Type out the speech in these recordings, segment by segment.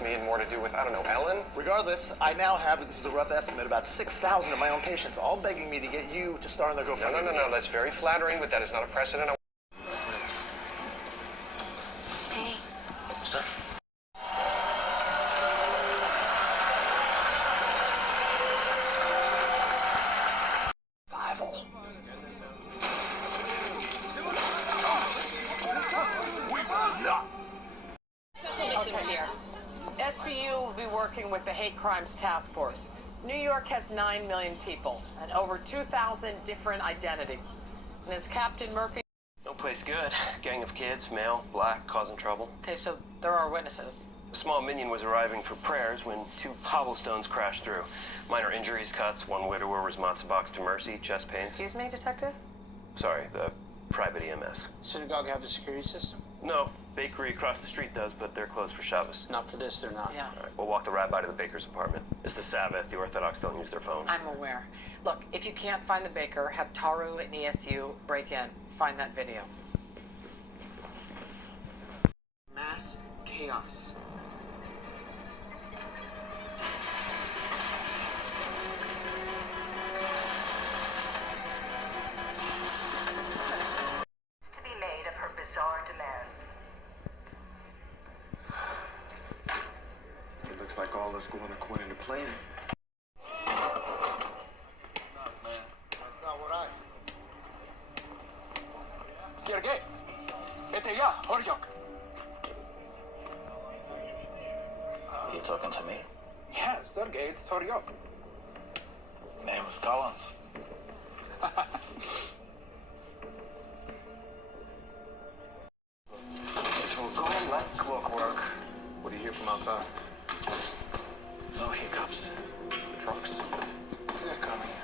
with me and more to do with, I don't know, Ellen? Regardless, I now have, this is a rough estimate, about 6,000 of my own patients, all begging me to get you to star in their GoFundMe. No. That's very flattering, but that is not a precedent. Hey. What's up? Special victims here. SVU will be working with the Hate Crimes Task Force. New York has 9 million people and over 2,000 different identities. And as Captain Murphy... No place good. Gang of kids, male, black, causing trouble. Okay, so there are witnesses. A small minion was arriving for prayers when 2 cobblestones crashed through. Minor injuries, cuts, 1 widower was matzo boxed to mercy, chest pains. Excuse me, Detective? Sorry, the private EMS. Synagogue have a security system? No, bakery across the street does, but they're closed for Shabbos. Not for this, they're not. Yeah. All right, we'll walk the rabbi to the baker's apartment. It's the Sabbath. The Orthodox don't use their phones. I'm aware. Look, if you can't find the baker, have Taru and ESU break in. Find that video. Mass chaos. To be made of her bizarre demands. It looks like all is going according to plan. That's not what I... Sergey, это я, Horyok. Are you talking to me? Yeah, Sergey, it's Horyok. Name is Collins. So go like clockwork. What do you hear from outside? No hiccups. Trucks. They're coming.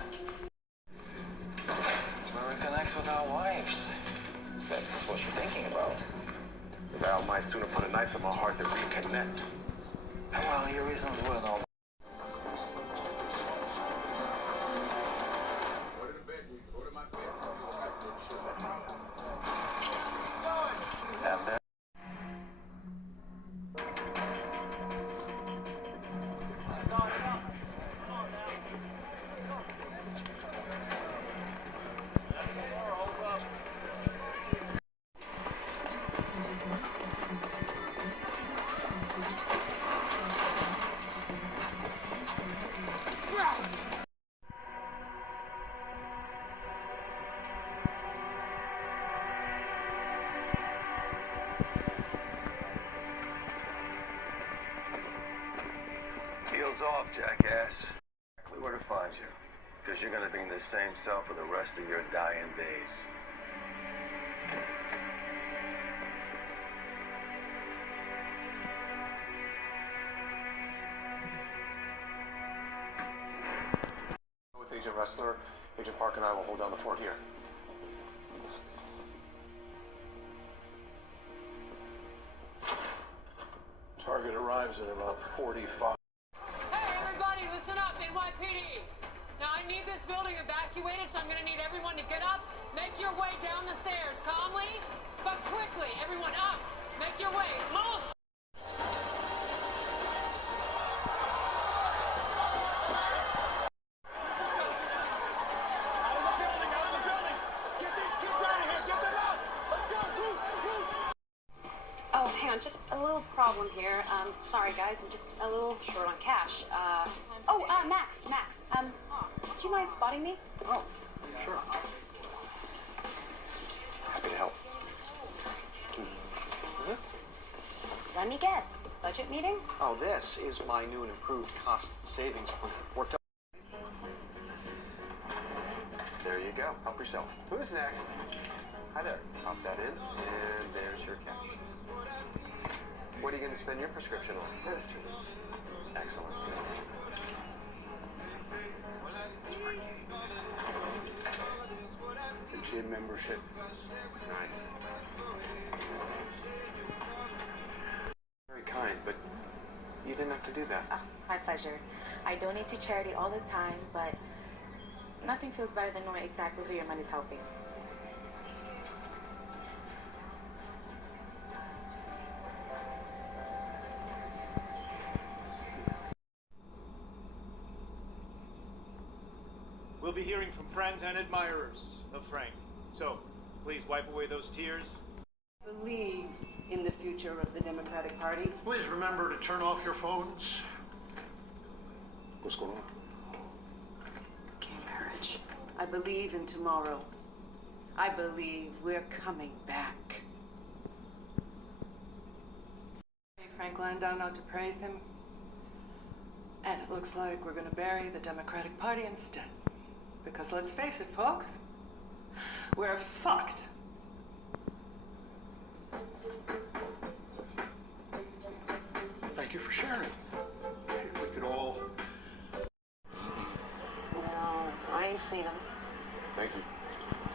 We'll reconnect with our wives. That's what you're thinking about. Val might sooner put a knife in my heart than reconnect. Well, your reasons were no. And then Deal's off, jackass. Exactly where to find you. Because you're gonna be in the same cell for the rest of your dying days. With Agent Wrestler, Agent Park and I will hold down the fort here. Target arrives at about 45. Hey, everybody, listen up, NYPD. Now, I need this building evacuated, so I'm going to need everyone to get up. Make your way down the stairs calmly, but quickly. Everyone up. Make your way. Move. Oh, hang on, just a little problem here. Sorry guys, I'm just a little short on cash. Max, do you mind spotting me? Oh, sure. Happy to help. Let me guess, budget meeting? Oh, this is my new and improved cost savings plan. Worked out. There you go. Help yourself. Who's next? Hi there. Pop that in, and there's your cash. What are you going to spend your prescription on? Groceries. Excellent. The gym membership. Nice. Very kind, but you didn't have to do that. Oh, my pleasure. I donate to charity all the time, but nothing feels better than knowing exactly who your money's helping. be hearing from friends and admirers of Frank. So, please wipe away those tears. Believe in the future of the Democratic Party. Please remember to turn off your phones. What's going on? Gay marriage. I believe in tomorrow. I believe we're coming back. Frank Landau not to praise him. And it looks like we're going to bury the Democratic Party instead. Because let's face it, folks, we're fucked. Thank you for sharing. We could all... No, I ain't seen him. Thank you.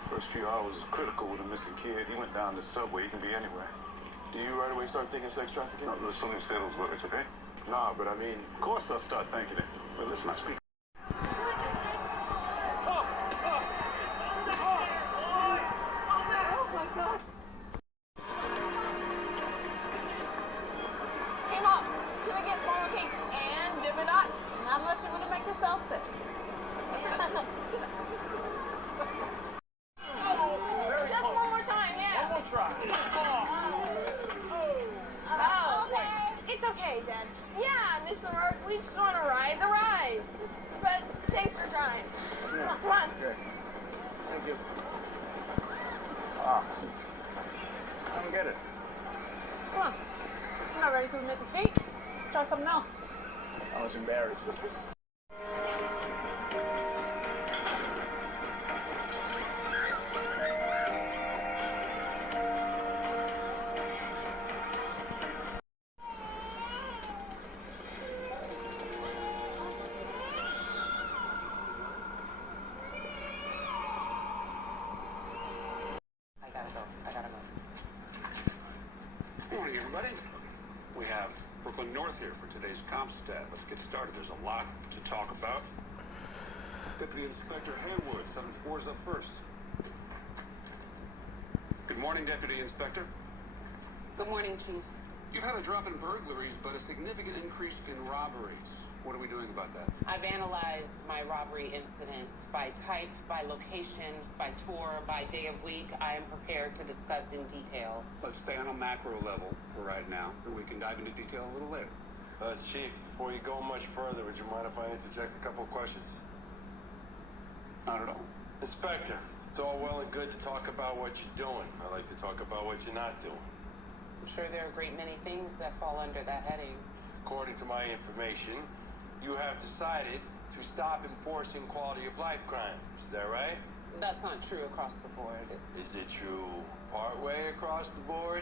First few hours was critical with a missing kid. He went down the subway. He can be anywhere. Do you right away start thinking sex trafficking? No, as soon as say those words, okay? Nah, but I mean... Of course I'll start thinking it. But let's not speak. Hey, Mom, can I get funnel cakes and Dippin' Dots? Not unless you want to make yourself sick. Just one more time, yeah. One more try. Oh, okay. It's okay, Dad. Yeah, Mr. Merck, we just want to ride the rides. But thanks for trying. Come on. Okay. Thank you. I don't get it. Come on. I'm not ready to admit defeat. Let's try something else. I was embarrassed. I gotta go. Good morning, everybody. We have Brooklyn North here for today's comp stat. Let's get started. There's a lot to talk about. Deputy Inspector Haywood, 7-4's up first. Good morning, Deputy Inspector. Good morning, Chief. You've had a drop in burglaries, but a significant increase in robberies. What are we doing about that? I've analyzed my robbery incidents by type, by location, by tour, by day of week. I am prepared to discuss in detail. Let's stay on a macro level for right now, and we can dive into detail a little later. Chief, before you go much further, would you mind if I interject a couple of questions? Not at all. Inspector, it's all well and good to talk about what you're doing. I like to talk about what you're not doing. I'm sure there are a great many things that fall under that heading. According to my information, you have decided to stop enforcing quality of life crimes. Is that right? That's not true across the board. Is it true partway across the board?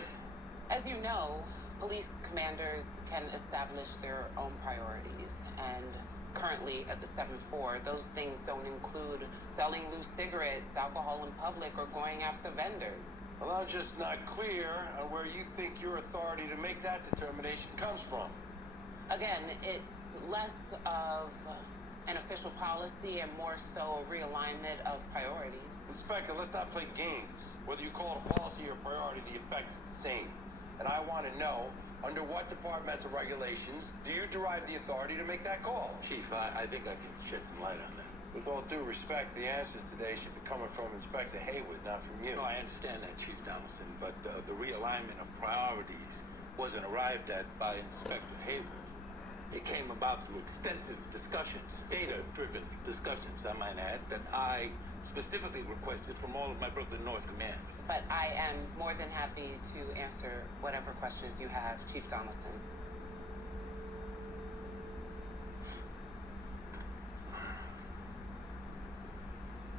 As you know, police commanders can establish their own priorities, and currently at the 7-4, those things don't include selling loose cigarettes, alcohol in public, or going after vendors. Well, I'm just not clear on where you think your authority to make that determination comes from. Again, it's less of an official policy and more so a realignment of priorities. Inspector, let's not play games. Whether you call it a policy or priority, the effect is the same. And I want to know, under what departmental regulations do you derive the authority to make that call? Chief, I think I can shed some light on that. With all due respect, the answers today should be coming from Inspector Haywood, not from you. No, I understand that, Chief Donaldson, but the realignment of priorities wasn't arrived at by Inspector Haywood. It came about through extensive discussions, data-driven discussions, I might add, that I specifically requested from all of my Brooklyn North command. But I am more than happy to answer whatever questions you have, Chief Donaldson.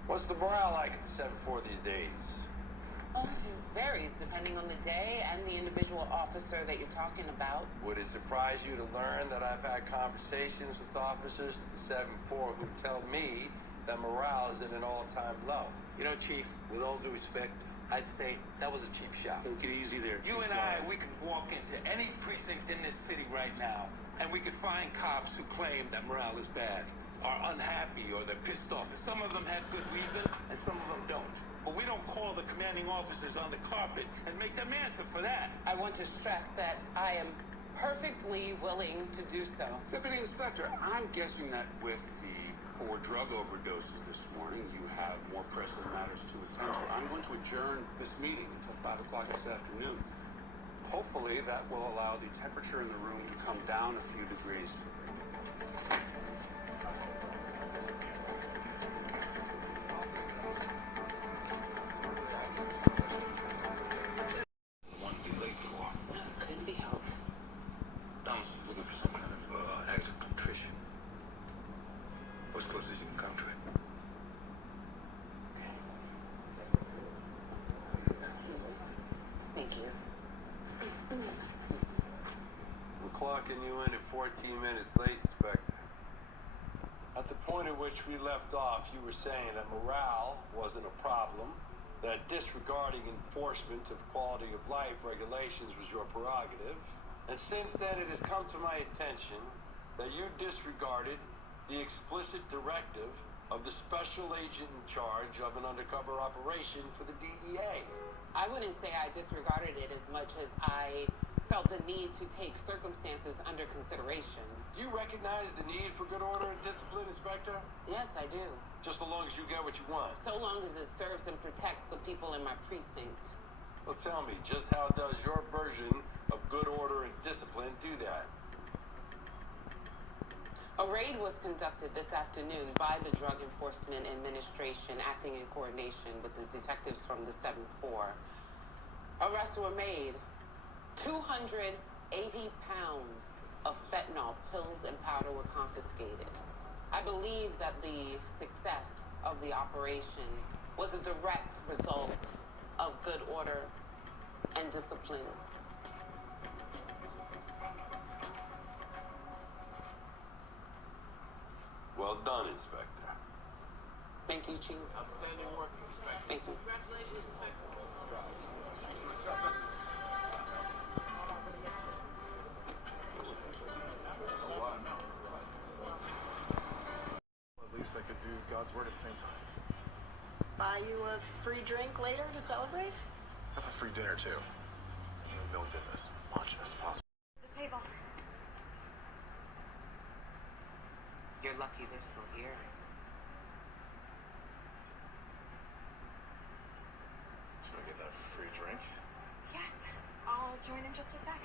What's the morale like at the 7-4 these days? Oh, it varies depending on the day and the individual officer that you're talking about. Would it surprise you to learn that I've had conversations with officers at the 7-4 who tell me that morale is at an all-time low? You know, Chief, with all due respect, I'd say that was a cheap shot. Take it easy there, Chief. You and I, we could walk into any precinct in this city right now, and we could find cops who claim that morale is bad, are unhappy, or they're pissed off. And some of them have good reason, and some of them don't. But we don't call the commanding officers on the carpet and make them answer for that. I want to stress that I am perfectly willing to do so. Deputy Inspector, I'm guessing that with the 4 drug overdoses this morning. You have more pressing matters to attend to. I'm going to adjourn this meeting until 5 o'clock this afternoon. Hopefully that will allow the temperature in the room to come down a few degrees. One to be late for. Couldn't be helped. Thomas is looking for some kind of act of contrition. What's closest you can come to it? Thank you. We're clocking you in at 14 minutes late, Inspector. At the point at which we left off, you were saying that morale wasn't a problem, that disregarding enforcement of quality of life regulations was your prerogative, and since then it has come to my attention that you disregarded the explicit directive of the special agent in charge of an undercover operation for the DEA. I wouldn't say I disregarded it as much as I felt the need to take circumstances under consideration. Do you recognize the need for good order and discipline, Inspector? Yes, I do. Just so long as you get what you want. So long as it serves and protects the people in my precinct. Well, tell me, just how does your version of good order and discipline do that? A raid was conducted this afternoon by the Drug Enforcement Administration, acting in coordination with the detectives from the 7-4. Arrests were made. 280 pounds of fentanyl pills and powder were confiscated. I believe that the success of the operation was a direct result of good order and discipline. Well done, Inspector. Thank you, Chief. Outstanding work, Inspector. Thank you. Congratulations, Inspector. At least I could do God's word at the same time. Buy you a free drink later to celebrate? Have a free dinner too. Milk this as much as possible. The table. You're lucky they're still here. Should I get that free drink? Yes. I'll join in just a sec.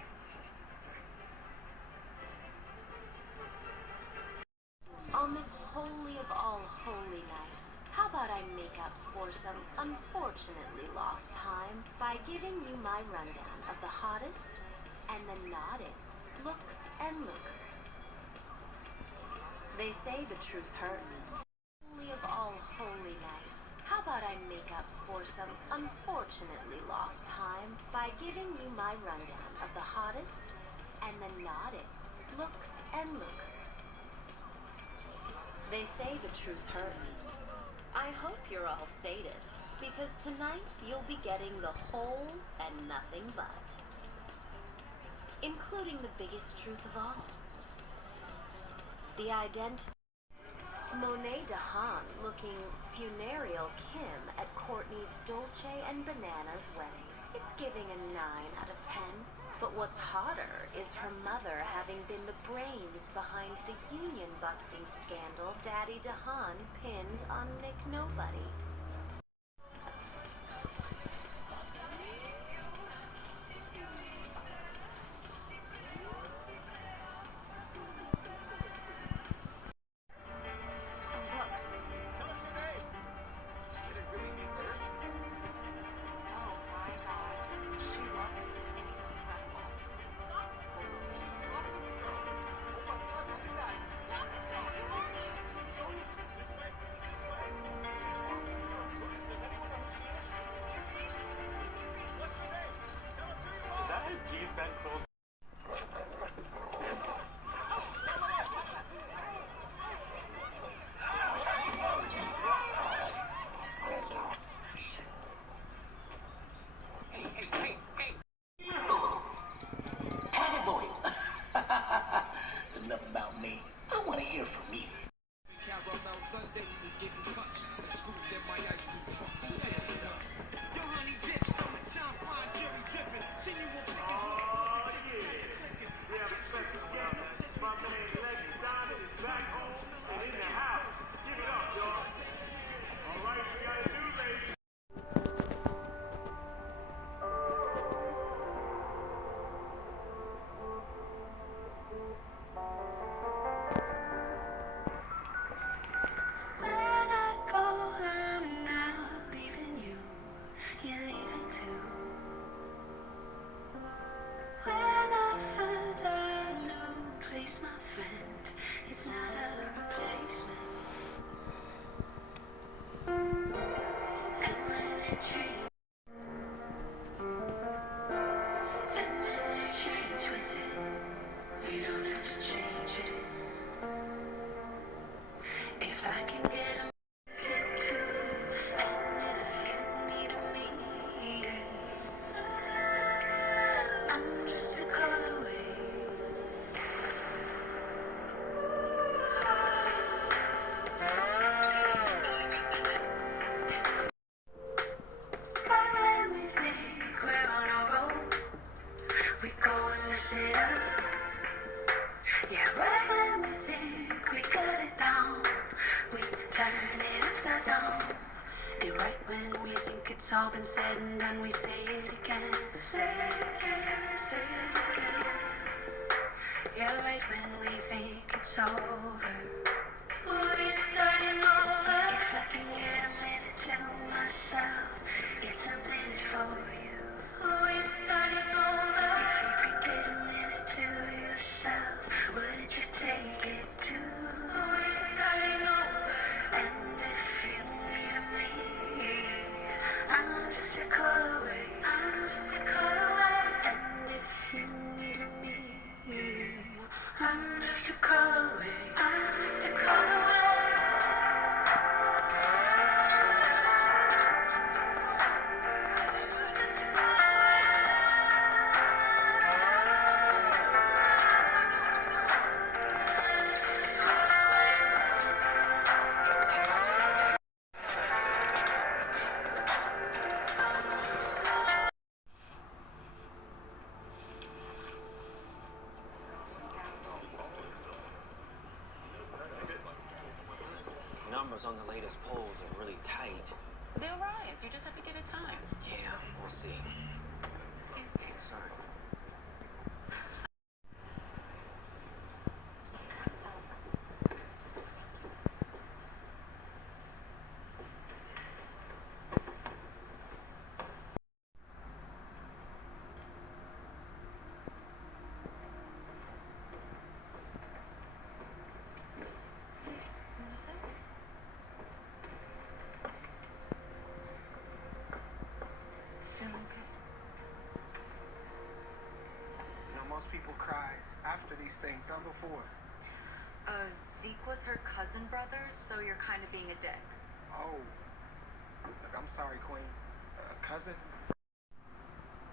On this holy of all holy nights, how about I make up for some unfortunately lost time by giving you my rundown of the hottest and the noddest looks and lookers. They say the truth hurts. Holy of all holy nights, how about I make up for some unfortunately lost time by giving you my rundown of the hottest and the noddest looks and lookers. They say the truth hurts. I hope you're all sadists, because tonight you'll be getting the whole and nothing but. Including the biggest truth of all. The identity. Monet DeHaan looking funereal Kim at Courtney's Dolce and Bananas wedding. It's giving a 9 out of 10. But what's hotter is her mother having been the brains behind the union-busting scandal Daddy DeHaan pinned on Nick Nobody. It's all been said and done, we say it again, say it again, say it again. Yeah, right when we think it's over, we're starting over. If I can get a minute to myself, it's a minute for you. We're starting over. If you could get a minute to yourself, wouldn't you take it to? We're starting over. And if you need me, I'm just a call away. I'm just a call away. And if you need me, I'm just a call away. I'm just a call away. Numbers on the latest polls are really tight. They'll rise. You just have to get it time. Yeah, we'll see. Excuse me. Sorry. Most people cry after these things, not before. Zeke was her cousin brother, so you're kind of being a dick. Oh. Look, I'm sorry, Queen. Cousin?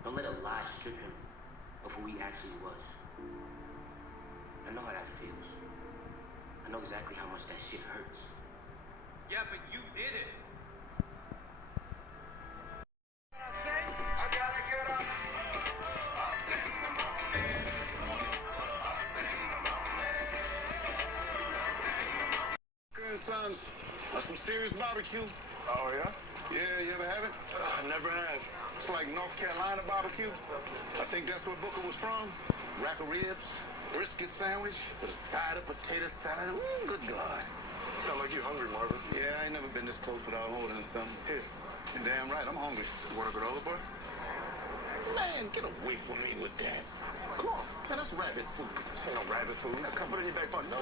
Don't let a lie strip him of who he actually was. I know how that feels. I know exactly how much that shit hurts. Yeah, but you did it. Sons, some serious barbecue. Oh, yeah? Yeah, you ever have it? I never have. It's like North Carolina barbecue. I think that's where Booker was from. Rack of ribs, brisket sandwich with a side of potato salad. Ooh, good God. Sound like you hungry, Marvin. Yeah, I ain't never been this close without holding something. Here. You're damn right, I'm hungry. You want a granola bar? Man, get away from me with that. Come on, man, that's rabbit food. This ain't no rabbit food. Now, come put it in your back pocket. No.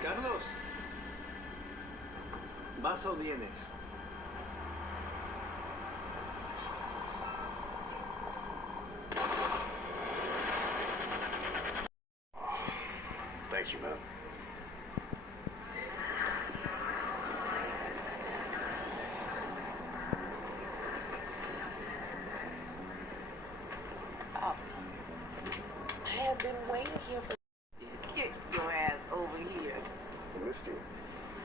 Carlos, ¿vas o vienes? Thank you, man. Oh. I have been waiting here for get your ass over here. I missed you.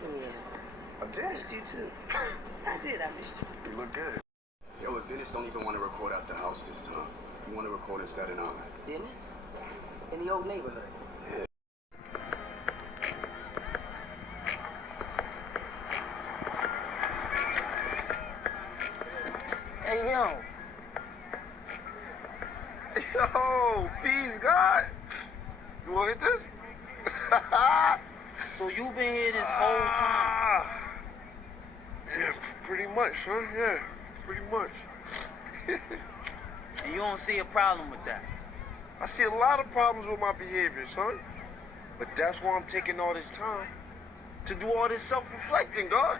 Yeah. I did. Missed you too. I missed you. You look good. Yo, look, Dennis don't even want to record at the house this time. You want to record in Staten Island. Dennis? In the old neighborhood? Yeah. Hey, yo. Yo, peace, God. You want to hit this? So you've been here this whole time? Yeah, pretty much, huh? Yeah, pretty much. And you don't see a problem with that? I see a lot of problems with my behavior, son. But that's why I'm taking all this time to do all this self-reflecting, God.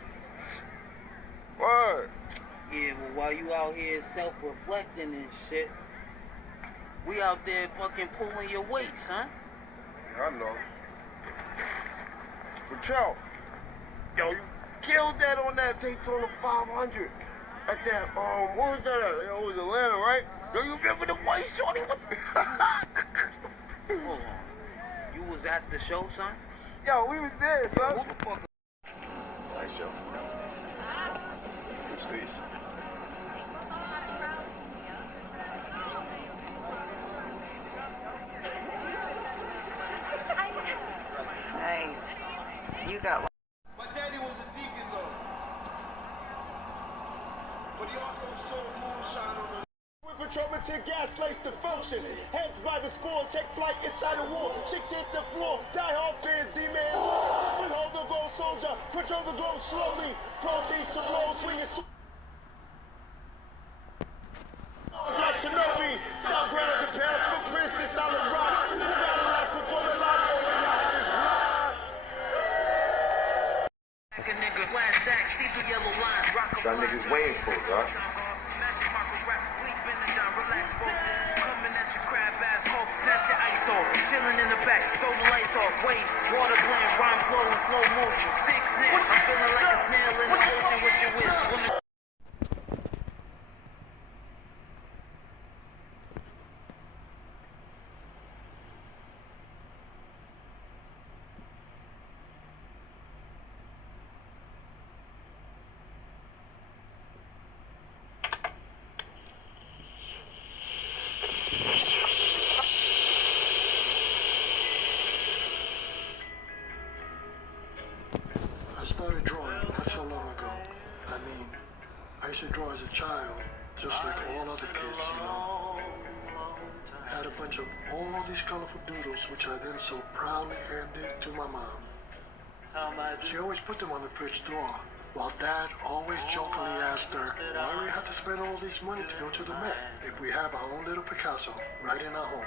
Word. Yeah, well, while you out here self-reflecting and shit, we out there fucking pulling your weight, son. Yeah, I know. But yo, you killed that on that Daytona 500. At that, what was that at? Yo, it was Atlanta, right? Yo, you remember the white shorty? What the... Hold on. You was at the show, son? Yo, we was there, son. Who the fuck? Nice show. Good space. Nice. You got one. My daddy was a deacon, though. But he also sold moonshine on the... With patrolman to gas lights to function. Heads by the score, take flight inside the wall. Chicks hit the floor, die hard fans, D-man. We hold the gold soldier, patrol the globe slowly. Proceed some low, swinging like Shinobi. Stop grounds and pounds for Princeton, solid rock. Battle life, performing live, all the life is rock. Like a nigga, flash stack, see the yellow line, rock a That nigga's waiting for it, dog. Relax, focus. Coming at your crab ass, coke, snatch your ice off. Chilling in the back, throw the lights off. Waves, water playing, rhyme flow in slow motion. Six nits, I'm feeling like a snail in the ocean with your wish. I started drawing not so long ago. I mean, I used to draw as a child, just like all other kids, you know. Had a bunch of all these colorful doodles, which I then so proudly handed to my mom. She always put them on the fridge door, while Dad always jokingly asked her, why do we have to spend all this money to go to the Met if we have our own little Picasso right in our home?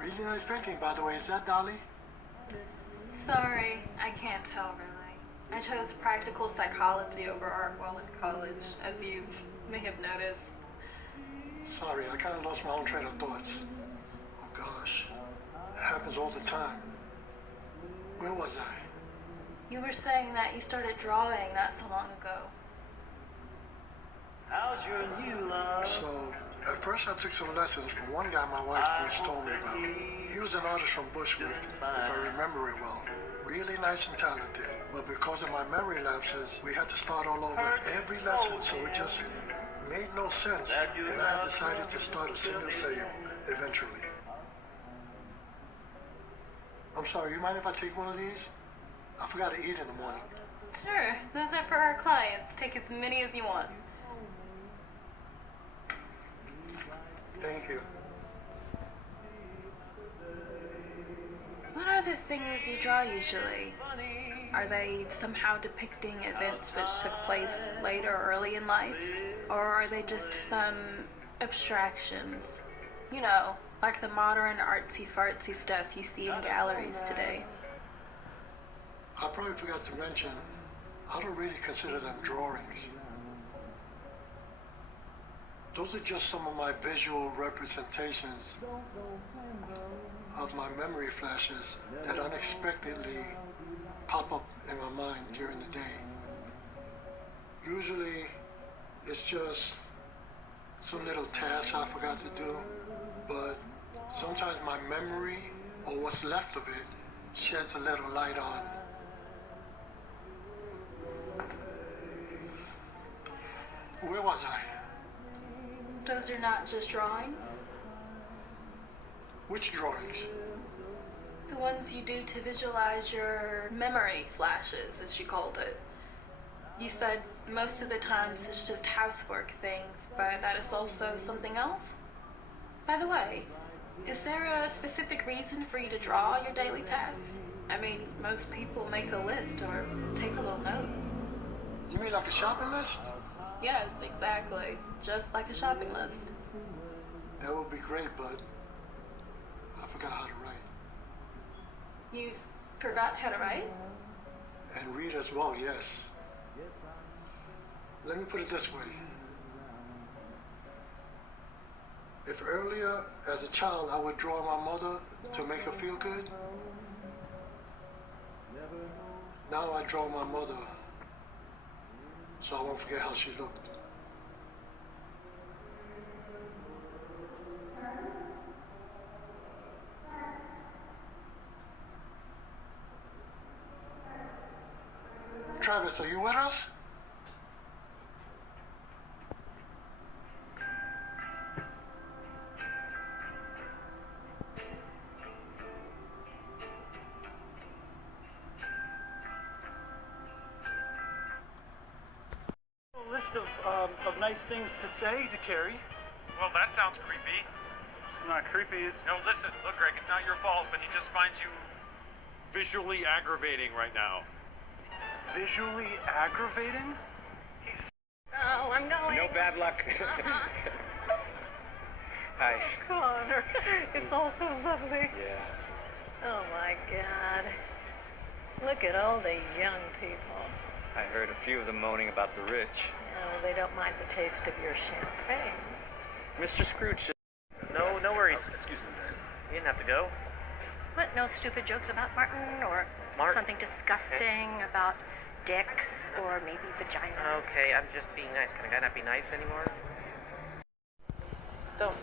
Really nice painting, by the way. Is that Dolly? Sorry, I can't tell really. I chose practical psychology over art while in college, as you may have noticed. Sorry, I kind of lost my own train of thoughts. Oh gosh, it happens all the time. Where was I? You were saying that you started drawing not so long ago. How's your new love? So, at first I took some lessons from one guy my wife once told me about. He was an artist from Bushwick, if I remember it well. Really nice and talented, but because of my memory lapses, we had to start all over every lesson, so it just made no sense, and I decided to start a single sale eventually. I'm sorry, you mind if I take one of these? I forgot to eat in the morning. Sure, those are for our clients. Take as many as you want. Thank you. What are the things you draw usually? Are they somehow depicting events which took place later or early in life? Or are they just some abstractions? You know, like the modern artsy-fartsy stuff you see in galleries today. I probably forgot to mention, I don't really consider them drawings. Those are just some of my visual representations of my memory flashes that unexpectedly pop up in my mind during the day. Usually, it's just some little task I forgot to do, but sometimes my memory, or what's left of it, sheds a little light on. Where was I? Those are not just drawings? Which drawings? The ones you do to visualize your memory flashes, as you called it. You said most of the times it's just housework things, but that is also something else? By the way, is there a specific reason for you to draw your daily tasks? I mean, most people make a list or take a little note. You mean like a shopping list? Yes, exactly. Just like a shopping list. That would be great, but I forgot how to write. You forgot how to write? And read as well, yes. Let me put it this way. If earlier, as a child, I would draw my mother to make her feel good, now I draw my mother so I won't forget how she looked. Travis, are you with us? A list of nice things to say to Carrie. Well, that sounds creepy. It's not creepy, it's... No, listen, look, Greg, it's not your fault, but he just finds you visually aggravating right now. Visually aggravating? Oh, I'm going. No bad luck. Hi. Connor, it's all so lovely. Yeah. Oh my God. Look at all the young people. I heard a few of them moaning about the rich. Oh, they don't mind the taste of your champagne. Mr. Scrooge. No worries. Excuse me, man. You didn't have to go. What, no stupid jokes about Martin or Martin? something disgusting about dicks or maybe vaginas? Okay, I'm just being nice. Can a guy not be nice anymore? Don't.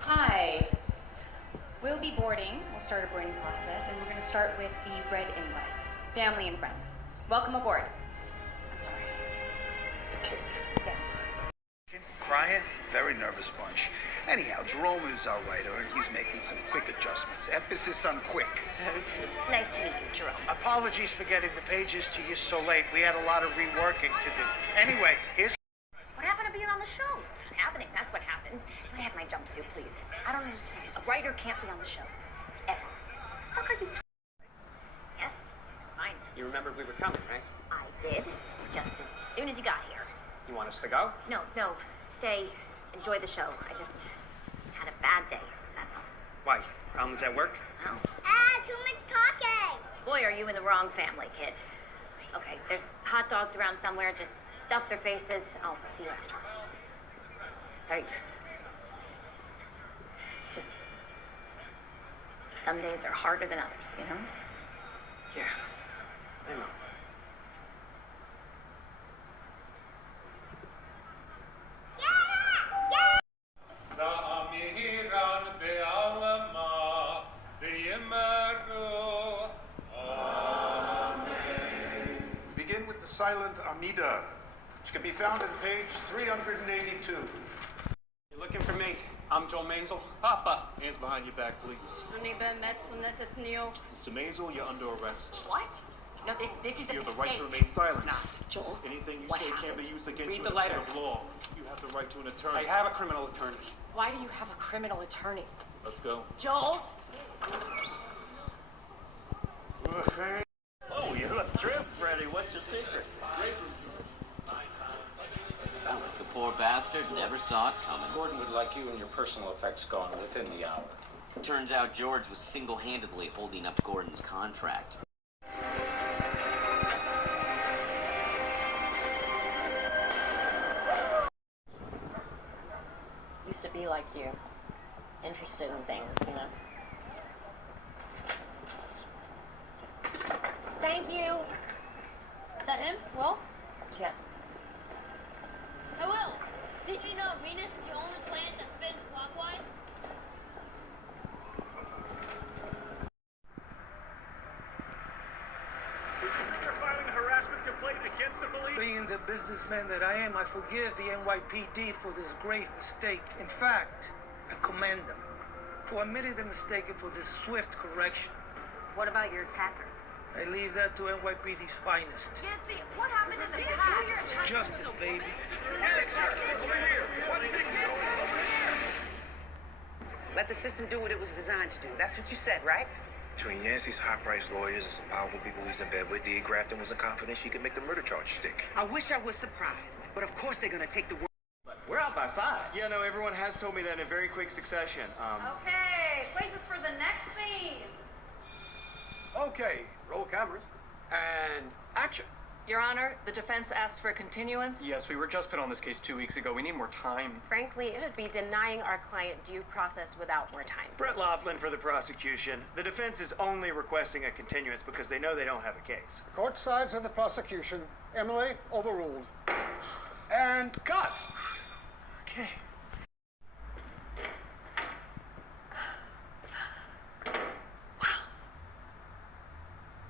Hi. We'll be boarding. We'll start a boarding process, and we're going to start with the red invites. Family and friends. Welcome aboard. I'm sorry. The cake. Yes. Crying? Very nervous bunch. Anyhow, Jerome is our writer, and he's making some quick adjustments. Emphasis on quick. Nice to meet you, Jerome. Apologies for getting the pages to you so late. We had a lot of reworking to do. Anyway, here's... What happened to being on the show? Happening, that's what happened. Can I have my jumpsuit, please? I don't understand. A writer can't be on the show. Ever. What the fuck are you... Yes, fine. You remembered we were coming, right? I did, just as soon as you got here. You want us to go? No, stay. Enjoy the show. I just had a bad day, that's all. Why? Problems at work? No. Too much talking. Boy, are you in the wrong family, kid. Okay, there's hot dogs around somewhere. Just stuff their faces. I'll see you after. Hey. Just... some days are harder than others, you know? Yeah. I know. Begin with the silent Amida, which can be found on page 382. You looking for me? I'm Joe Maisel. Papa, hands behind your back, please. Mr. Maisel, you're under arrest. What? No, this is a You have the mistake. right to remain silent. Nah, Joel. Anything you what say happened? can't be used against Read you the in a letter. court of law. You have the right to an attorney. I have a criminal attorney. Why do you have a criminal attorney? Let's go. Joel? Oh, you look trim, Freddie. What's your secret? The poor bastard never saw it coming. Gordon would like you and your personal effects gone within the hour. Turns out George was single-handedly holding up Gordon's contract. Used to be like you. Interested in things, you know? Thank you. Is that him? Will? Yeah. Hey, Will. Did you know Venus is the only planet that spins clockwise? You're filing a harassment complaint against the police? Being the businessman that I am, I forgive the NYPD for this grave mistake. In fact, I commend them for admitting the mistake and for this swift correction. What about your attacker? I leave that to NYPD's finest. Nancy, what happened in the past? Justice, baby. Let the system do what it was designed to do. That's what you said, right? Between Yancey's high-priced lawyers and some powerful people he's in bed with, D. Grafton wasn't confident she could make the murder charge stick. I wish I was surprised, but of course they're gonna take the word. We're out by 5. Yeah, no, everyone has told me that in a very quick succession. Okay, places for the next scene. Okay, roll cameras. And action. Your Honor, the defense asked for a continuance. Yes, we were just put on this case 2 weeks ago. We need more time. Frankly, it would be denying our client due process without more time. Brett Laughlin for the prosecution. The defense is only requesting a continuance because they know they don't have a case. Court sides of the prosecution. Emily, overruled. And cut. Okay.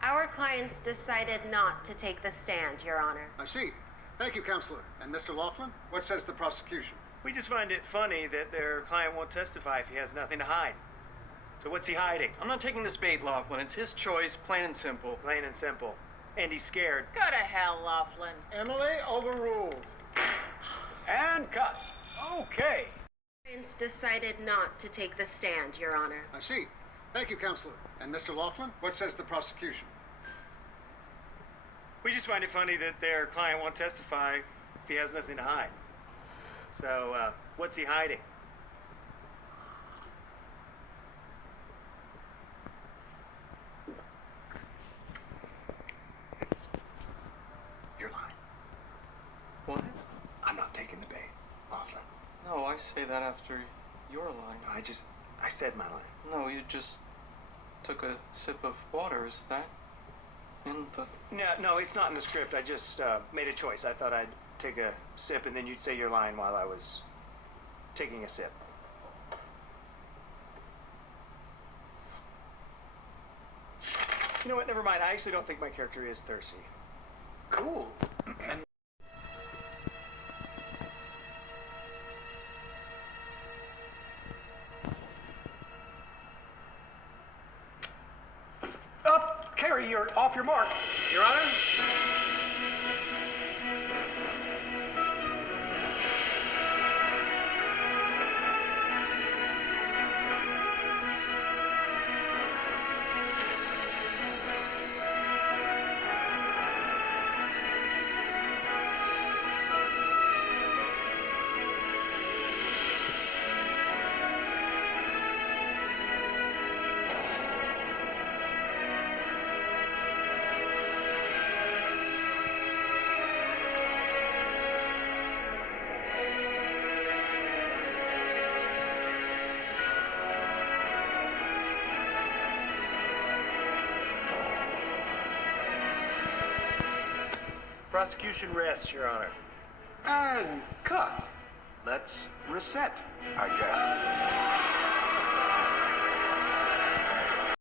Our clients decided not to take the stand, Your Honor. I see. Thank you, Counselor. And Mr. Laughlin, what says the prosecution? We just find it funny that their client won't testify if he has nothing to hide. So what's he hiding? I'm not taking this bait, Laughlin. It's his choice, plain and simple. Plain and simple. And he's scared. Go to hell, Laughlin. Emily, overruled. And cut. Okay. Clients decided not to take the stand, Your Honor. I see. Thank you, Counselor. And Mr. Laughlin, what says the prosecution? We just find it funny that their client won't testify if he has nothing to hide. So, what's he hiding? Your line. What? I'm not taking the bait, Laughlin. No, I say that after your line. I said my line. No, you just took a sip of water. Is that in the... No, it's not in the script. I just made a choice. I thought I'd take a sip and then you'd say your line while I was taking a sip. You know what? Never mind. I actually don't think my character is thirsty. Cool. And up, Carrie, you're off your mark. Your Honor. Prosecution rests, Your Honor. And cut. Let's reset, I guess.